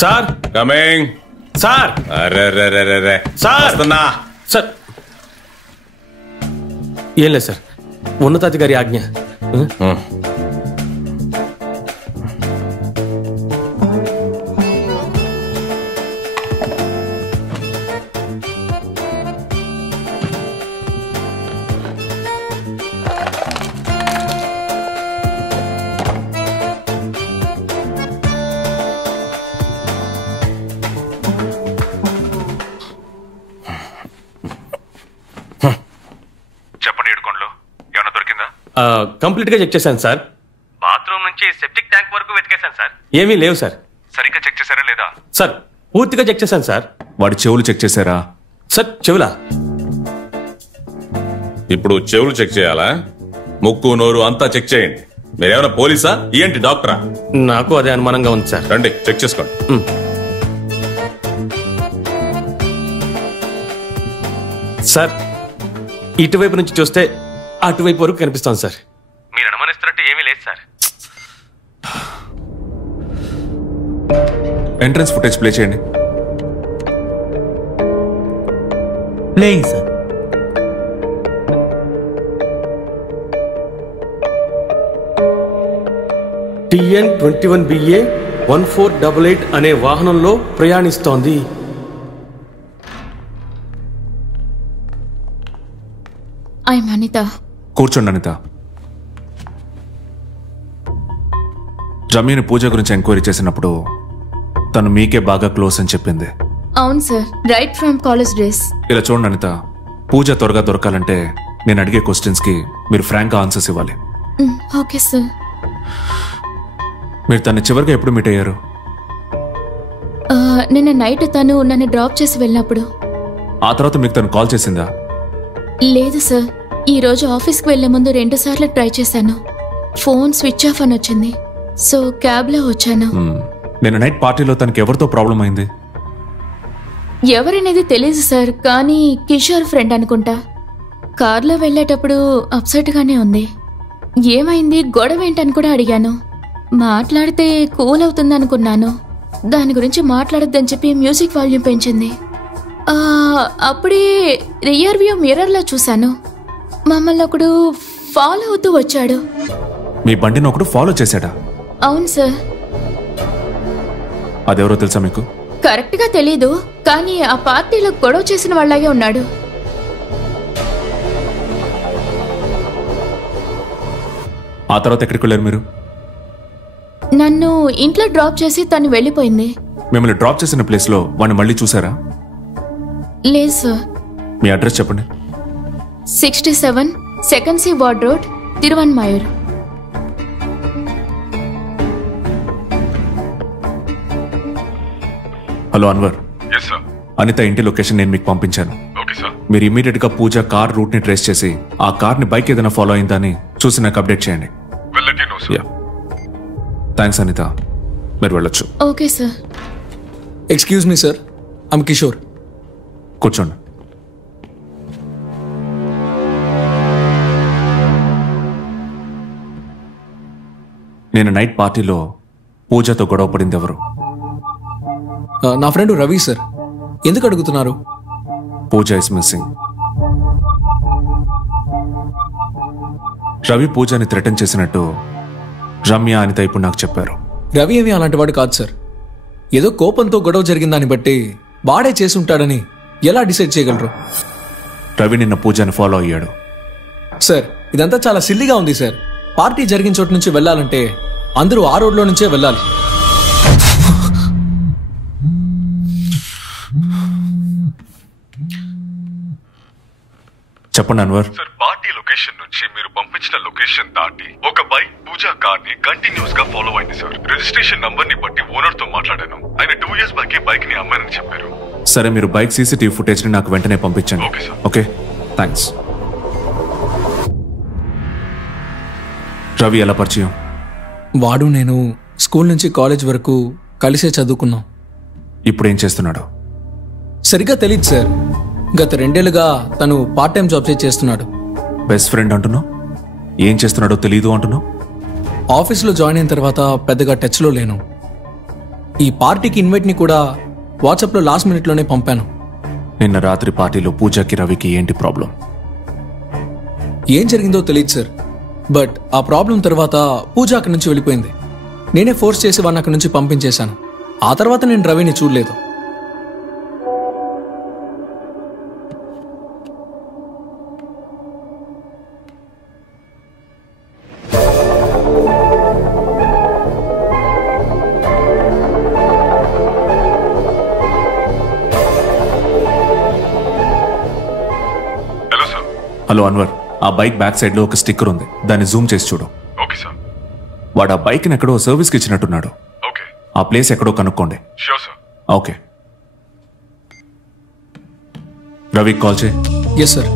Sir coming. Sir అరే sir వస్తున్నా. Sir ఏం లేదు సార్, ఉన్నతాధికారి ఆజ్ఞ. చెప్పండి. ఏడుకోండ్లో ఏమైనా దొరికిందా? కంప్లీట్ గా చెక్ చేశాను సార్. బాత్రూమ్ నుంచి సెప్టిక్ ట్యాంక్ వరకు వెతికేశాను సార్. ఏమీ లేవు సార్. సరిగ్గా చెక్ చేశారా లేదా? సార్ పూర్తిగా చెక్ చేశాను సార్. వాడి చెవులు చెక్ చేశారా? సార్ చెవులా? ఇప్పుడు చెవులు చెక్ చేయాలా? ముక్కు నోరు అంతా చెక్ చేయండి. మీరేమైనా పోలీసా ఏంటి డాక్టరా? నాకు అదే అనుమానంగా ఉంది సార్. రండి చెక్ చేసుకోండి. సార్ ఇటువైపు నుంచి చూస్తే అటువైపు వరకు కనిపిస్తాను సార్. మీరు అనుమానిస్తున్నట్టు ఏమీ లేదు సార్. ఎంట్రన్స్ ఫుటేజ్ ప్లే చేయండి. Playing sir. TN 21BA 1488 అనే వాహనంలో ప్రయాణిస్తోంది. ఐఎమ్ అనిత. కూర్చోండి అనిత. రమ్యని పూజ గురించి ఎంక్వైరీ చేసినప్పుడు తను మీకే బాగా క్లోజ్ అని చెప్పింది. అవును sir, right from college days. ఇలా చూడండి అనిత, పూజ త్వరగా దొరకాలంటే నేను అడిగే క్వశ్చన్స్ కి మీరు ఫ్రాంక్ ఆన్సర్స్ ఇవ్వాలి. Okay sir. మీరు తను చివరిగా ఎప్పుడు మీట్ అయ్యారు? నిన్న నైట్ తను నన్ను డ్రాప్ చేసి వెళ్ళినప్పుడు. ఆ తర్వాత మీకు తను కాల్ చేసిందా? లేదు సార్, ఈ రోజు ఆఫీస్కి వెళ్లే ముందు 2 సార్లు ట్రై చేశాను. ఫోన్ స్విచ్ ఆఫ్ అని వచ్చింది. సో క్యాబ్లో వచ్చాను. నిన్న నైట్ పార్టీలో తనకి ఎవరితో ప్రాబ్లం అయింది? ఎవరనేది తెలియదు సార్, కానీ కిషోర్ ఫ్రెండ్ అనుకుంటా. కార్లో వెళ్ళేటప్పుడు అప్సెట్ గానే ఉంది. ఏమైంది, గొడవ ఏంటని కూడా అడిగాను. మాట్లాడితే కూల్ అవుతుంది అనుకున్నాను. దాని గురించి మాట్లాడొద్దని చెప్పి మ్యూజిక్ వాల్యూమ్ పెంచింది. అప్పుడే రియర్ వ్యూ మిర్రర్లో చూశాను. మమ్మల్ని ఒకడు ఫాలో అవుతూ వచ్చాడు. మీ బండిని ఒకడు ఫాలో చేశాడా? అవును సార్. అదెవరో తెలుసా మీకు? కరెక్ట్ గా తెలీదు, కానీ ఆ పార్టీలో గొడవ చేసిన వాళ్ళగే ఉన్నాడు. ఆ తర్వాత ఎక్కడికి వెళ్ళారు మీరు? నన్ను ఇంట్లో డ్రాప్ చేసి తను వెళ్ళిపోయింది. మిమ్మల్ని డ్రాప్ చేసిన ప్లేస్ లో వాడిని మళ్ళీ చూసారా? లేదు సార్. మీ అడ్రస్ చెప్పండి. 67 second C ward road, Thiruvanmiyur. Hello Anwar. Yes sir. Anitha ఇంటి లొకేషన్ నేను మీకు పంపించాను. Okay sir. మీరు ఇమీడియట్ గా పూజ కార్ రూట్ ని ట్రేస్ చేసి ఆ కార్ ని బైక్ ఏదైనా ఫాలో అయిందా అని చూసి నాకు అప్డేట్ చేయండి. Will let you know sir. Thanks Anitha, మీరు వెళ్ళొచ్చు. Okay sir. Excuse me sir, I'm Kishore. కూర్చోండి. నేను నైట్ పార్టీలో పూజతో గొడవ పడింది ఎవరు? నా ఫ్రెండ్ రవి సార్. ఎందుకు అడుగుతున్నారు? పూజ ఇస్ మిస్సింగ్. రవి పూజని థ్రెటన్ చేసినట్టు రమ్య అనిత ఇప్పుడు నాకు చెప్పారు. రవి ఏమీ అలాంటి వాడు కాదు సార్. ఏదో కోపంతో గొడవ జరిగిందాన్ని బట్టి వాడే చేసి ఉంటాడని ఎలా డిసైడ్ చేయగలరు? రవి నిన్న పూజని ఫాలో అయ్యాడు. సార్ ఇదంతా చాలా సిల్లీగా ఉంది సార్. పార్టీ జరిగిన చోటు నుంచి వెళ్ళాలంటే అందరూ ఆ రోడ్లో నుంచే వెళ్ళాలి. చెప్పండి అన్వర్. సార్, పార్టీ లొకేషన్ నుంచి మీరు పంపించిన లొకేషన్ దాటి ఒక బైక్ పూజా కార్ ని కంటిన్యూస్ గా ఫాలో అయింది సార్. రిజిస్ట్రేషన్ నంబర్ ని బట్టి ఓనర్ తో మాట్లాడాను. ఆయన 2 years బ్యాక్ బైక్ ని అమ్మారని చెప్పారు. సరే, మీరు బైక్ సీసీటీవీ ఫుటేజ్ ని నాకు వెంటనే పంపించండి. Okay sir. Okay, thanks. Ravi ఎలా పరిచయం? వాడు నేను స్కూల్ నుంచి కాలేజ్ వరకు కలిసే చదువుకున్నాం. ఇప్పుడు ఏం చేస్తున్నాడు? సరిగ్గా తెలియదు సార్. గత 2 ఏళ్లుగా తను పార్ట్ టైం జాబ్ చేస్తున్నాడు. బెస్ట్ ఫ్రెండ్ అంటున్నావు, ఏం చేస్తున్నాడో తెలీదు అంటున్నావు. ఆఫీస్లో జాయిన్ అయిన తర్వాత పెద్దగా టచ్లో లేను. ఈ పార్టీకి ఇన్వైట్ని కూడా వాట్సాప్లో లాస్ట్ మినిట్లోనే పంపాను. నిన్న రాత్రి పార్టీలో పూజకి రవికి ఏంటి ప్రాబ్లం? ఏం జరిగిందో తెలియదు సార్. బట్ ఆ ప్రాబ్లం తర్వాత పూజ అక్కడి నుంచి వెళ్ళిపోయింది. నేనే ఫోర్స్ చేసి వాడిని అక్కడి నుంచి పంపించేశాను. ఆ తర్వాత నేను రవిని చూడలేదు. Hello sir. హలో అన్వర్, ఆ బైక్ బ్యాక్ సైడ్ లో ఒక స్టిక్కర్ ఉంది, దాన్ని జూమ్ చేసి చూడు. Okay sir. వాడు ఆ బైక్ ని ఎక్కడో సర్వీస్కి ఇచ్చినట్టున్నాడు. ఓకే. ఆ ప్లేస్ ఎక్కడో కనుక్కోండి. Sure sir. ఓకే. రవికి కాల్ చేయి. Yes sir.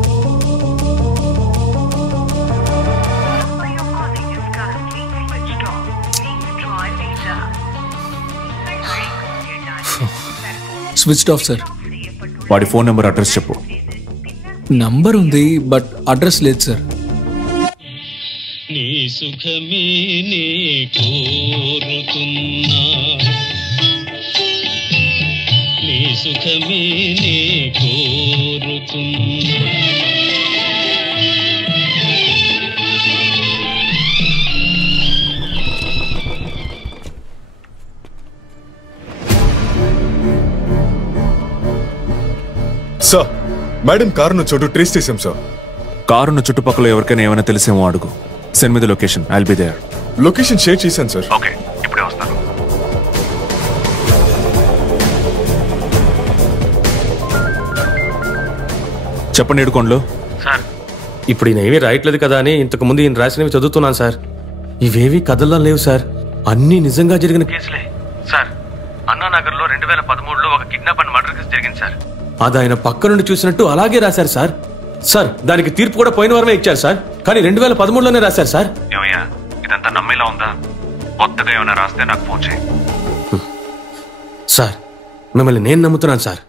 Switched off sir. వాడి ఫోన్ నెంబర్, అడ్రస్ చెప్పు. నంబర్ ఉంది బట్ అడ్రస్ లేదు సార్. నీ సుఖమే నే కోరుతున్నా, నీ సుఖమే నే కోరుతున్నా. సార్, మేడం కారును చోటు ట్రేస్ చేశాం సార్. కారున్న చుట్టుపక్కల ఎవరికైనా ఏమైనా తెలిసేమో అడుగు. Send me the location, I'll be there. Location share చేశాను సార్. ఓకే, ఇప్పుడే వస్తాను. చెప్పండి ఏడుకోండ్లు. సార్, ఇప్పుడు ఈయన ఏమీ రాయట్లేదు కదా అని ఇంతకు ముందు ఈయన రాసినవి చదువుతున్నాను సార్. ఇవేవి కథల్లో లేవు సార్, అన్నీ నిజంగా జరిగిన కేసులే సార్. అన్నానగర్లో 2013లో ఒక కిడ్నాప్ అండ్ మర్డర్ కేసు జరిగింది సార్. అది ఆయన పక్క నుండి చూసినట్టు అలాగే రాశారు సార్. సార్, దానికి తీర్పు కూడా పోయిన వారమే ఇచ్చారు సార్, కానీ 2013లోనే రాశారు సార్. ఏమయ్యా, ఇదంతా నమ్మేలా ఉందా? కొత్తగా ఏమైనా రాస్తే నాకు ఫోన్ చేయి. సార్, మిమ్మల్ని నేను నమ్ముతున్నాను సార్.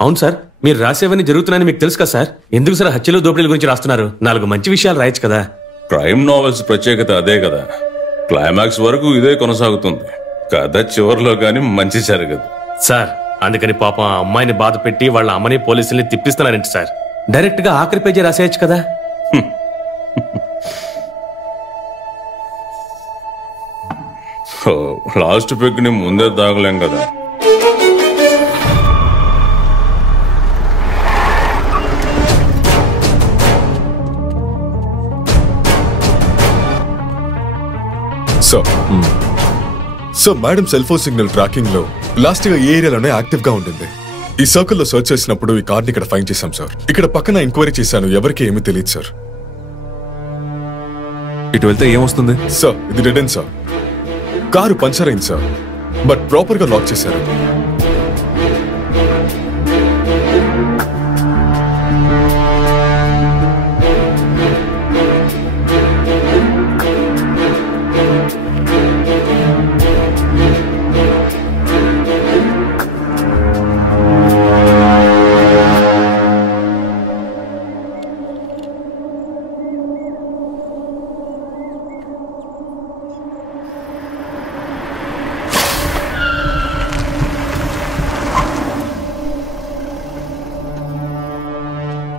అవును సార్, మీరు రాసేవన్నీ జరుగుతున్నాయని మీకు తెలుసు కదా సార్. ఎందుకు సార్ హత్యలు దోపిడీల గురించి రాస్తున్నారు? 4 మంచి విషయాలు రాయొచ్చు కదా. క్రైమ్ నావెల్స్ ప్రత్యేకత అదే కదా, క్లైమాక్స్ వరకు ఇదే కొనసాగుతుంది. కథ చివరిలో గాని మంచి జరగదు సార్. అందుకని పాపం ఆ అమ్మాయిని బాధ పెట్టి వాళ్ళ అమ్మని పోలీసుల్ని తిప్పిస్తున్నారంట సార్. డైరెక్ట్ గా ఆఖరి పేజీ రాసేయచ్చు కదా. లాస్ట్ పెగ్ ని ముందే తాగలేం కదా. So madam cell phone signal tracking లో లాస్ట్ గా ఏ ఏరియాలోనే యాక్టివ్ గా ఉంటుంది. ఈ సర్కిల్ లో సర్చ్ చేసినప్పుడు ఈ కార్ని ఇక్కడ ఫైండ్ చేశాం సార్. ఇక్కడ పక్కన ఎంక్వైరీ చేశాను, ఎవరికి ఏమీ తెలియదు సార్. ఇటు వెళ్తే ఏమొస్తుంది? సార్, ఇది dead end sir. Car puncture అయింది సార్, బట్ ప్రాపర్ గా లాక్ చేశారు.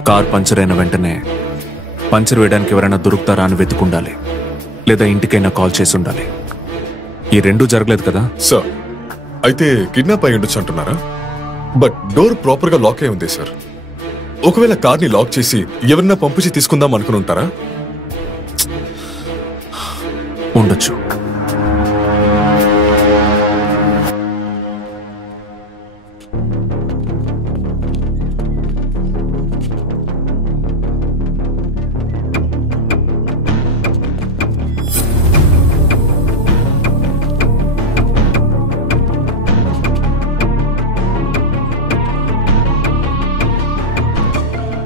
కార్ పంచర్ అయిన వెంటనే పంచర్ వేయడానికి ఎవరైనా దొరుకుతారా అని వెతుకుండాలి, లేదా ఇంటికైనా కాల్ చేసి ఉండాలి. ఈ రెండూ జరగలేదు కదా సార్. అయితే కిడ్నాప్ అయి ఉండొచ్చు అంటున్నారా? బట్ డోర్ ప్రాపర్ గా లాక్ అయి ఉంది సార్. ఒకవేళ కార్ని లాక్ చేసి ఎవరన్నా పంపించి తీసుకుందాం అనుకుని ఉంటారా? ఉండొచ్చు.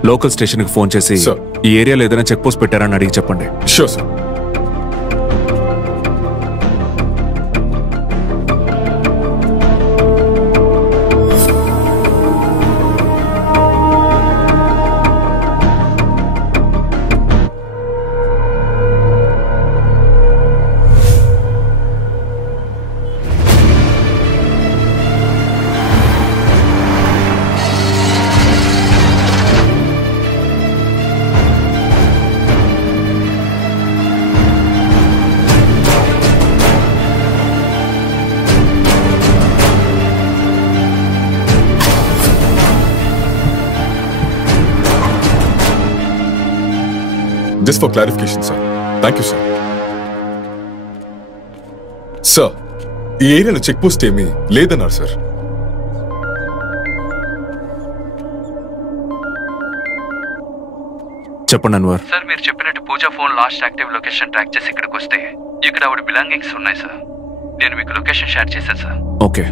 లోకల్ స్టేషన్ కి ఫోన్ చేసి సార్, ఈ ఏరియాలో ఏదైనా చెక్ పోస్ట్ పెట్టారని అడిగి చెప్పండి. Sure sir. Just for clarification sir. Thank you sir. Sir, ఈ ఏరియాలో చెక్ పోస్ట్ ఏమీ లేదన్నారు సార్. చెప్పండి అన్వర్. సార్, మీరు చెప్పినట్టు Pooja phone last active location track చేసి ఇక్కడికి వస్తే ఇక్కడ ఆవిడ బిలాంగింగ్స్ ఉన్నాయి సార్. నేను మీకు లొకేషన్ షేర్ చేశాను సార్. ఓకే.